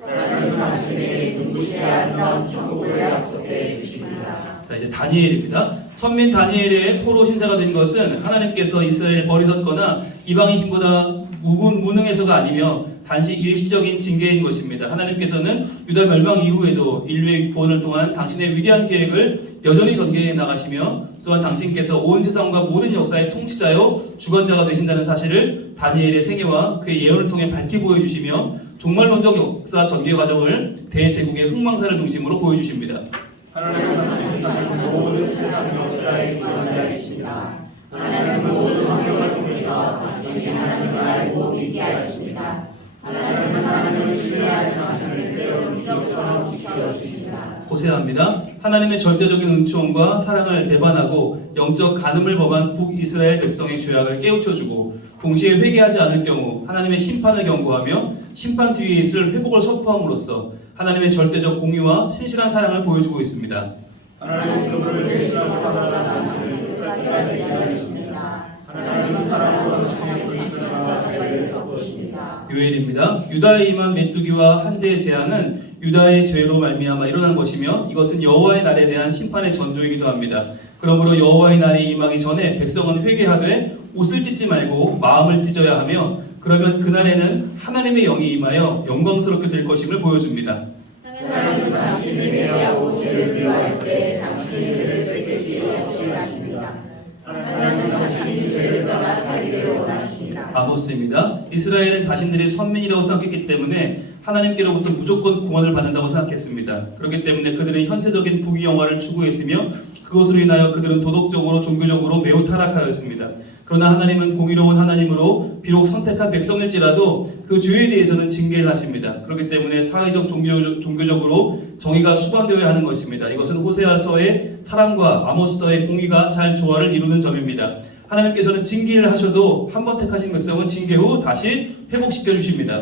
하나님은 당신에게 눈부시게 아름다운 천국을 약속해 주십니다. 자, 이제 다니엘입니다. 선민 다니엘의 포로 신사가 된 것은 하나님께서 이스라엘을 버리셨거나 이방인신보다 무능해서가 아니며 단지 일시적인 징계인 것입니다. 하나님께서는 유다 멸망 이후에도 인류의 구원을 통한 당신의 위대한 계획을 여전히 전개해 나가시며, 또한 당신께서 온 세상과 모든 역사의 통치자요 주관자가 되신다는 사실을 다니엘의 생애와 그의 예언을 통해 밝히 보여주시며 종말론적 역사 전개 과정을 대제국의 흥망사를 중심으로 보여주십니다. 하나님은 당신은 모든 세상 역사의 주관자이십니다. 하나님은 모든 환경을 통해서 당신이 하나님을 알고 믿게 하십니다. 하나님은 하나님을 신뢰하는 당신을 때로는 기적처럼 지켜주십니다. 호세아입니다. 하나님의 절대적인 은총과 사랑을 배반하고 영적 간음을 범한 북이스라엘 백성의 죄악을 깨우쳐주고, 동시에 회개하지 않을 경우 하나님의 심판을 경고하며 심판 뒤에 있을 회복을 선포함으로써 하나님의 절대적 공의와 신실한 사랑을 보여주고 있습니다. 하나님은 그분을 대신하고 받아라 당신을 끝까지 기다리십니다. 하나님은 사랑으로 당신의 불신과 자유를 바꾸십니다. 요엘입니다. 유다에 임한 메뚜기와 한재의 재앙은 유다의 죄로 말미암아 일어난 것이며 이것은 여호와의 날에 대한 심판의 전조이기도 합니다. 그러므로 여호와의 날이 임하기 전에 백성은 회개하되 옷을 찢지 말고 마음을 찢어야 하며 그러면 그날에는 하나님의 영이 임하여 영광스럽게 될 것임을 보여줍니다. 하나님은 당신이 회개하고 죄를 미워할 때 당신의 죄를 뺏기지 아니하십니다. 하나님은 당신이 죄를 떠나 살기를 원하십니다. 아모스입니다. 이스라엘은 자신들이 선민이라고 생각했기 때문에 하나님께로부터 무조건 구원을 받는다고 생각했습니다. 그렇기 때문에 그들은 현세적인 부귀영화를 추구했으며 그것으로 인하여 그들은 도덕적으로 종교적으로 매우 타락하였습니다. 그러나 하나님은 공의로운 하나님으로 비록 선택한 백성일지라도 그 죄에 대해서는 징계를 하십니다. 그렇기 때문에 사회적 종교적으로 정의가 수반되어야 하는 것입니다. 이것은 호세아서의 사랑과 아모스서의 공의가 잘 조화를 이루는 점입니다. 하나님께서는 징계를 하셔도 한 번 택하신 백성은 징계 후 다시 회복시켜 주십니다.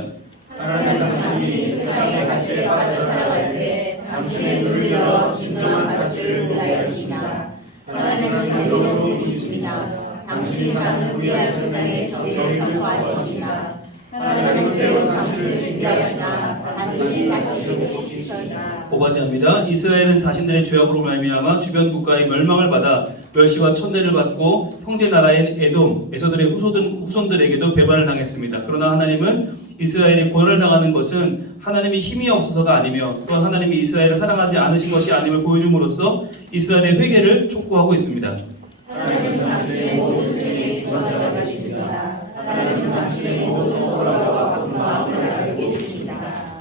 하나님은 당신이 세상의 가치에 빠져 살아갈 때 당신의 눈을 열어 진정한 가치를 보게 하십니다. 하나님은 당신의 분이십니다. 당신이 사는 위대한 세상에 정의를 선포하십니다. 하나님은 때로 당신을 징계하시나 반드시 다시 회복시키시리라. 오바댜입니다. 이스라엘은 자신들의 죄악으로 말미암아 주변 국가의 멸망을 받아 멸시와 천대를 받고 형제 나라인 에돔, 에서들의 후손들에게도 배반을 당했습니다. 그러나 하나님은 이스라엘이 고난을 당하는 것은 하나님이 힘이 없어서가 아니며 또한 하나님이 이스라엘을 사랑하지 않으신 것이 아님을 보여줌으로써 이스라엘의 회개를 촉구하고 있습니다. 하나님은 당신의 모든 죄에 주관자 가십니다. 하나님은 당신의 모든 어려움과 아픔과 편안을 계십니다.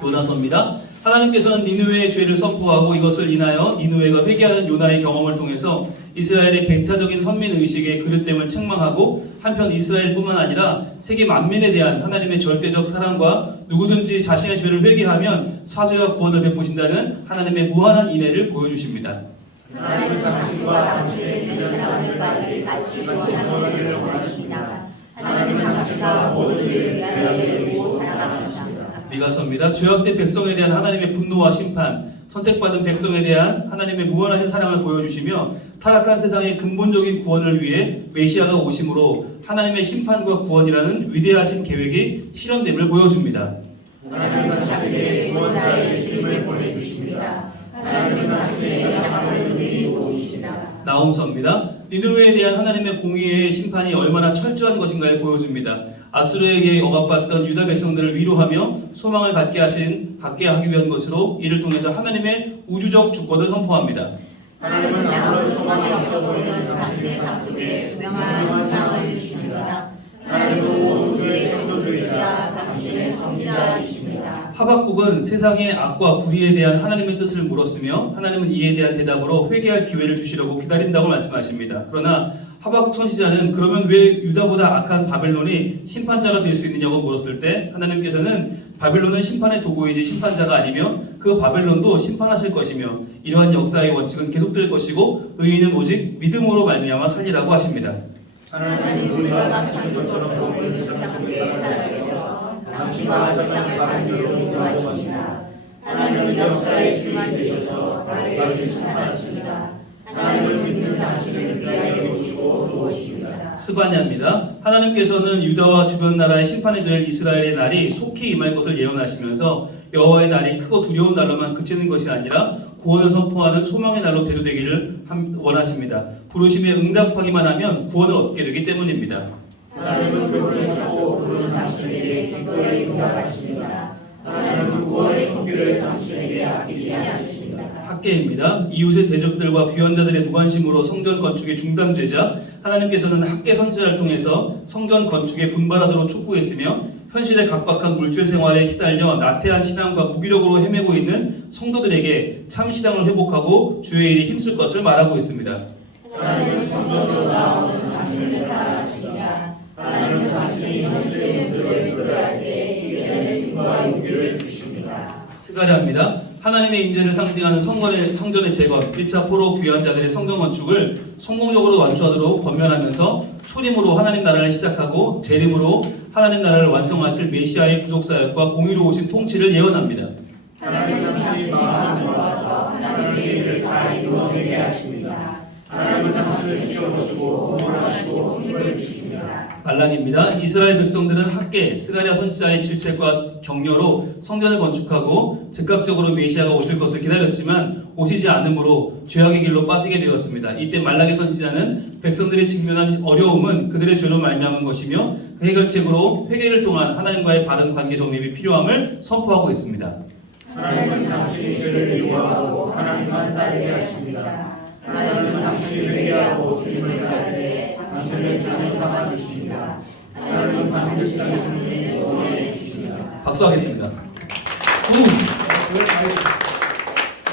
요나서입니다. 하나님께서는 니느웨의 죄를 선포하고 이것을 인하여 니느웨가 회개하는 요나의 경험을 통해서 이스라엘의 배타적인 선민의식에 그릇됨을 책망하고 한편 이스라엘뿐만 아니라 세계 만민에 대한 하나님의 절대적 사랑과 누구든지 자신의 죄를 회개하면 사죄와 구원을 베푸신다는 하나님의 무한한 인애를 보여주십니다. 하나님은 당신과 당신의 주변 사람들까지 같이 구원하기를 원하십니다. 하나님은 당신과 모든 일을 위하여 예배고 사랑하십니다. 미가서입니다. 죄악된 백성에 대한 하나님의 분노와 심판, 선택받은 백성에 대한 하나님의 무한하신 사랑을 보여주시며 타락한 세상의 근본적인 구원을 위해 메시아가 오심으로 하나님의 심판과 구원이라는 위대하신 계획이 실현됨을 보여줍니다. 하나님은 당신의 구원자의 예수님을 보내주십니다. 하나님은 당신의 영광을 누리고 오십니다. 나홈서입니다. 니느웨에 대한 하나님의 공의의 심판이 얼마나 철저한 것인가를 보여줍니다. 아수르에 의해 억압받던 유다 백성들을 위로하며 소망을 갖게 하기 위한 것으로 이를 통해서 하나님의 우주적 주권을 선포합니다. 하나님은 아무런 소망이 없어 보이는 당신의 삶 속에 명한 희망을 주십니다. 하나님은 온 우주의 창조주이자 당신의 성자이십니다. 하박국은 세상의 악과 불의에 대한 하나님의 뜻을 물었으며 하나님은 이에 대한 대답으로 회개할 기회를 주시려고 기다린다고 말씀하십니다. 그러나 하박국 선지자는 그러면 왜 유다보다 악한 바벨론이 심판자가 될 수 있느냐고 물었을 때 하나님께서는 바벨론은 심판의 도구이지 심판자가 아니며 그 바벨론도 심판하실 것이며 이러한 역사의 원칙은 계속될 것이고 의인은 오직 믿음으로 말미암아 살리라고 하십니다. 하나님은 우리가 같은 것처럼 보이는 세상 속에 살아계셔서 당신과 세상을 바른 길로 인도하십니다. 하나님은 역사의 주인이 되셔서 나를 심판하십니다. 하나님을 믿는 당신을 위하여 오시고 도우십니다. 스바냐입니다. 하나님께서는 유다와 주변 나라의 심판이 될 이스라엘의 날이 속히 임할 것을 예언하시면서 여호와의 날이 크고 두려운 날로만 그치는 것이 아니라 구원을 선포하는 소망의 날로 대두되기를 원하십니다. 부르심에 응답하기만 하면 구원을 얻게 되기 때문입니다. 하나님은 그분을 찾고 부르는 당신에게 기꺼이 응답하십니다. 하나님은 구원의 손길을 당신에게 아끼지 않으십니다. 학계입니다. 이웃의 대적들과 귀환자들의 무관심으로 성전 건축이 중단되자 하나님께서는 학계 선지자를 통해서 성전 건축에 분발하도록 촉구했으며 현실의 각박한 물질 생활에 시달려 나태한 신앙과 무기력으로 헤매고 있는 성도들에게 참 신앙을 회복하고 주의 일에 힘쓸 것을 말하고 있습니다. 하나님은 성전으로 나오는 당신을 사랑하십니다. 하나님은 당신이 현실의 문제를 이끌어갈 때 기회를 힘과 용기를 주십니다. 스가랴입니다. 하나님의 임재를 상징하는 성전의 재건, 1차 포로 귀환자들의 성전 건축을 성공적으로 완수하도록 권면하면서 초림으로 하나님 나라를 시작하고 재림으로 하나님 나라를 완성하실 메시아의 구속사역과 공의로우신 통치를 예언합니다. 하나님은 당신의 마음을 모아서 하나님의 일을 잘 이루어내게 하십니다. 하나님은 당신을 지켜보시고 응원하시고 힘을 주십니다. 말락입니다. 이스라엘 백성들은 학계 스가랴 선지자의 질책과 격려로 성전을 건축하고 즉각적으로 메시아가 오실 것을 기다렸지만 오시지 않으므로 죄악의 길로 빠지게 되었습니다. 이때 말락의 선지자는 백성들이 직면한 어려움은 그들의 죄로 말미암은 것이며 그 해결책으로 회개를 통한 하나님과의 바른 관계 정립이 필요함을 선포하고 있습니다. 하나님은 당신이 죄를 미워하고 하나님만 따르게 하십니다. 하나님은 당신이 회개하고 주님을 따를 때 당신을 죄를 삼아 주십니다. 하나님은 반드시 당신을 구원해 주십니다. 박수하겠습니다.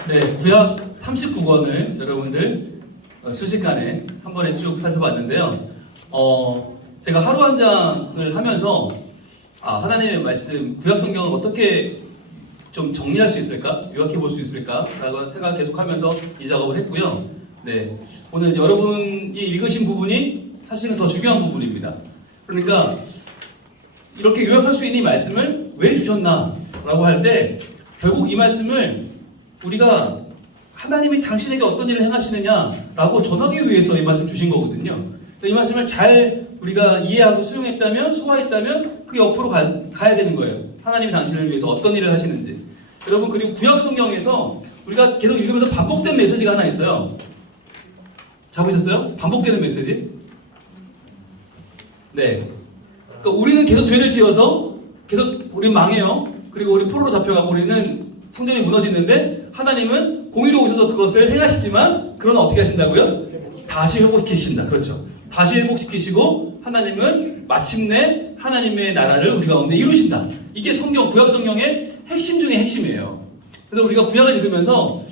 네, 구약 39권을 여러분들 순식간에 한 번에 쭉 살펴봤는데요. 제가 하루 한 장을 하면서 하나님의 말씀, 구약 성경을 어떻게 좀 정리할 수 있을까? 요약해 볼 수 있을까? 라고 생각을 계속하면서 이 작업을 했고요. 네, 오늘 여러분이 읽으신 부분이 사실은 더 중요한 부분입니다. 그러니까 이렇게 요약할 수 있는 이 말씀을 왜 주셨나? 라고 할 때 결국 이 말씀을 우리가 하나님이 당신에게 어떤 일을 행하시느냐라고 전하기 위해서 이 말씀 주신 거거든요. 이 말씀을 잘 우리가 이해하고 수용했다면, 소화했다면 그 옆으로 가야 되는 거예요. 하나님이 당신을 위해서 어떤 일을 하시는지. 여러분, 그리고 구약 성경에서 우리가 계속 읽으면서 반복된 메시지가 하나 있어요. 잡으셨어요? 반복되는 메시지? 네. 그러니까 우리는 계속 죄를 지어서 계속 우리는 망해요. 그리고 우리 포로로 잡혀가고 우리는 성전이 무너지는데 하나님은 공의로 오셔서 그것을 행하시지만 그러나 어떻게 하신다고요? 다시 회복시키신다. 그렇죠. 다시 회복시키시고 하나님은 마침내 하나님의 나라를 우리 가운데 이루신다. 이게 성경, 구약 성경의 핵심 중에 핵심이에요. 그래서 우리가 구약을 읽으면서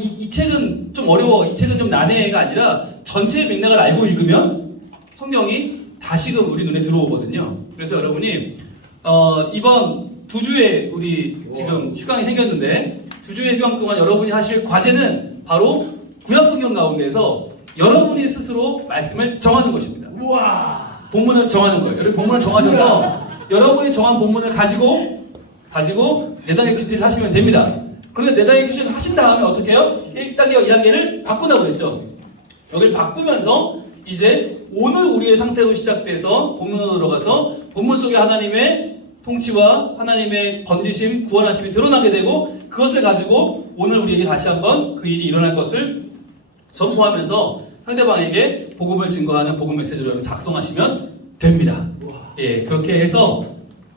이 책은 좀 어려워, 이 책은 좀 난해가 아니라 전체의 맥락을 알고 읽으면 성경이 다시금 우리 눈에 들어오거든요. 그래서 여러분이 이번 2주에 우리 지금 휴강이 생겼는데 2주의 휴강 동안 여러분이 하실 과제는 바로 구약 성경 가운데서 여러분이 스스로 말씀을 정하는 것입니다. 우와! 본문을 정하는 거예요. 여러분 본문을 정하셔서 여러분이 정한 본문을 가지고 내당의 큐티를 하시면 됩니다. 그런데 내당의 큐티를 하신 다음에 어떻게 해요? 1단계와 2단계를 바꾼다고 그랬죠. 여기를 바꾸면서 이제 오늘 우리의 상태로 시작돼서 본문으로 들어가서 본문 속에 하나님의 통치와 하나님의 건지심, 구원하심이 드러나게 되고 그것을 가지고 오늘 우리에게 다시 한번 그 일이 일어날 것을 선포하면서 상대방에게 복음을 증거하는 복음 메시지를 여러분 작성하시면 됩니다. 예, 그렇게 해서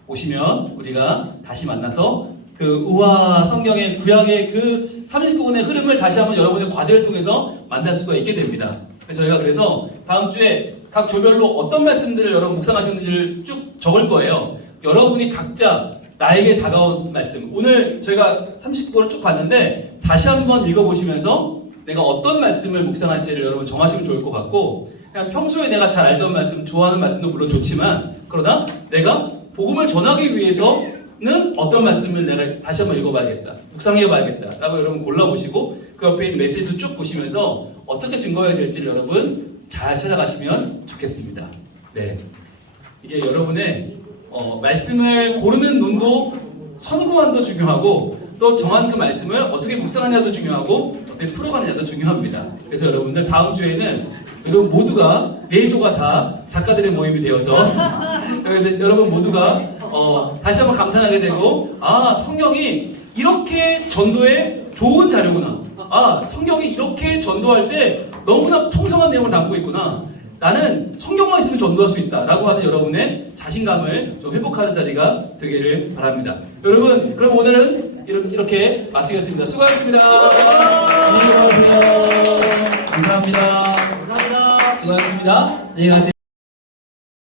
오시면 우리가 다시 만나서 그 우화 성경의 구약의 그 39권의 흐름을 다시 한번 여러분의 과제를 통해서 만날 수가 있게 됩니다. 그래서 저희가 그래서 다음 주에 각 조별로 어떤 말씀들을 여러분 묵상하셨는지를 쭉 적을 거예요. 여러분이 각자 나에게 다가온 말씀, 오늘 저희가 39권을 쭉 봤는데 다시 한번 읽어보시면서 내가 어떤 말씀을 묵상할지를 여러분 정하시면 좋을 것 같고, 그냥 평소에 내가 잘 알던 말씀, 좋아하는 말씀도 물론 좋지만 그러나 내가 복음을 전하기 위해서는 어떤 말씀을 내가 다시 한번 읽어봐야겠다, 묵상해봐야겠다 라고 여러분 골라보시고 그 옆에 있는 메시지도 쭉 보시면서 어떻게 증거해야 될지를 여러분 잘 찾아가시면 좋겠습니다. 네, 이게 여러분의 말씀을 고르는 눈도 선구안도 중요하고 또 정한 그 말씀을 어떻게 묵상하냐도 중요하고 어떻게 풀어가느냐도 중요합니다. 그래서 여러분들 다음 주에는 여러분 모두가 레이조가 다 작가들의 모임이 되어서 여러분 모두가 다시 한번 감탄하게 되고 성경이 이렇게 전도에 좋은 자료구나. 성경이 이렇게 전도할 때 너무나 풍성한 내용을 담고 있구나. 나는 성경만 있으면 전도할 수 있다 라고 하는 여러분의 자신감을 좀 회복하는 자리가 되기를 바랍니다. 여러분, 그럼 오늘은 이렇게 마치겠습니다. 수고하셨습니다. 안녕히 가세요. 감사합니다. 수고하셨습니다. 안녕히 가세요.